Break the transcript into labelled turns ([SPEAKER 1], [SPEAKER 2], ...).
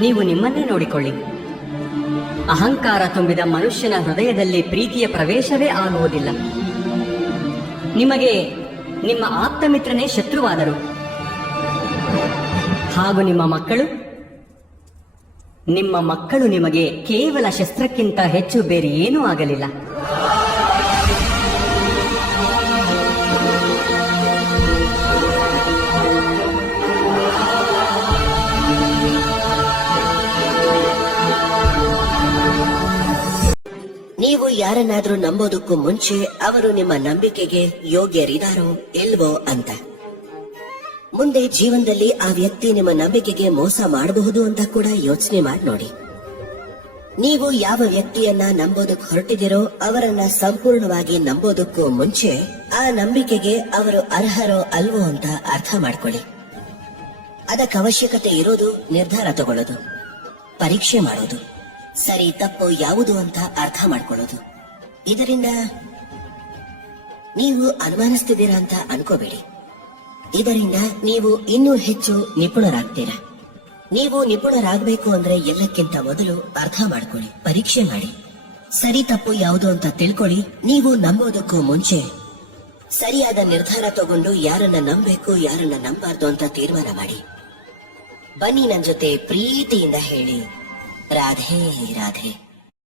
[SPEAKER 1] ನೀವು ನಿಮ್ಮನ್ನೇ ನೋಡಿಕೊಳ್ಳಿ. ಅಹಂಕಾರ ತುಂಬಿದ ಮನುಷ್ಯನ ಹೃದಯದಲ್ಲಿ ಪ್ರೀತಿಯ ಪ್ರವೇಶವೇ ಆಗುವುದಿಲ್ಲ. ನಿಮಗೆ ನಿಮ್ಮ ಆಪ್ತಮಿತ್ರನೇ ಶತ್ರುವಾದರು. ಹಾಗೂ ನಿಮ್ಮ ಮಕ್ಕಳು? ನಿಮ್ಮ ಮಕ್ಕಳು ನಿಮಗೆ ಕೇವಲ ಶಸ್ತ್ರಕ್ಕಿಂತ ಹೆಚ್ಚು ಬೇರೆ ಏನೂ ಆಗಲಿಲ್ಲ.
[SPEAKER 2] ನೀವು ಯಾರನ್ನಾದ್ರೂ ನಂಬೋದಕ್ಕೂ ಮುಂಚೆ ಅವರು ನಿಮ್ಮ ನಂಬಿಕೆಗೆ ಯೋಗ್ಯರಿದಾರೋ ಇಲ್ವೋ ಅಂತ. ಮುಂದೆ ಜೀವನದಲ್ಲಿ ಆ ವ್ಯಕ್ತಿ ನಿಮ್ಮ ನಂಬಿಕೆಗೆ ಮೋಸ ಮಾಡಬಹುದು ಅಂತ ಕೂಡ ಯೋಚನೆ ಮಾಡಿ ನೋಡಿ. ನೀವು ಯಾವ ವ್ಯಕ್ತಿಯನ್ನ ನಂಬೋದಕ್ಕೆ ಹೊರಟಿದಿರೋ ಅವರನ್ನ ಸಂಪೂರ್ಣವಾಗಿ ನಂಬೋದಕ್ಕೂ ಮುಂಚೆ ಆ ನಂಬಿಕೆಗೆ ಅವರು ಅರ್ಹರೋ ಅಲ್ವೋ ಅಂತ ಅರ್ಥ ಮಾಡ್ಕೊಳ್ಳಿ. ಅದಕ್ಕೆ ಅವಶ್ಯಕತೆ ಇರೋದು ನಿರ್ಧಾರ ತಗೊಳ್ಳೋದು, ಪರೀಕ್ಷೆ ಮಾಡೋದು. ಸರಿ, ತಪ್ಪು ಯಾವುದು ಅಂತ ಅರ್ಥ ಮಾಡ್ಕೊಳ್ಳೋದು. ಇದರಿಂದ ನೀವು ಅನುಮಾನಿಸ್ತಿದ್ದೀರಾ ಅಂತ ಅನ್ಕೋಬೇಡಿ. ಇದರಿಂದ ನೀವು ಇನ್ನೂ ಹೆಚ್ಚು ನಿಪುಣರಾಗ್ತೀರಾ. ನೀವು ನಿಪುಣರಾಗಬೇಕು ಅಂದ್ರೆ ಎಲ್ಲಕ್ಕಿಂತ ಮೊದಲು ಅರ್ಥ ಮಾಡ್ಕೊಳ್ಳಿ, ಪರೀಕ್ಷೆ ಮಾಡಿ. ಸರಿ, ತಪ್ಪು ಯಾವುದು ಅಂತ ತಿಳ್ಕೊಳ್ಳಿ, ನೀವು ನಂಬೋದಕ್ಕೂ ಮುಂಚೆ ಸರಿಯಾದ ನಿರ್ಧಾರ ತಗೊಂಡು ಯಾರನ್ನ ನಂಬಬೇಕು, ಯಾರನ್ನ ನಂಬಾರ್ದು ಅಂತ ತೀರ್ಮಾನ ಮಾಡಿ. ಬನ್ನಿ ನನ್ನ ಜೊತೆ ಪ್ರೀತಿಯಿಂದ ಹೇಳಿ. राधे राधे।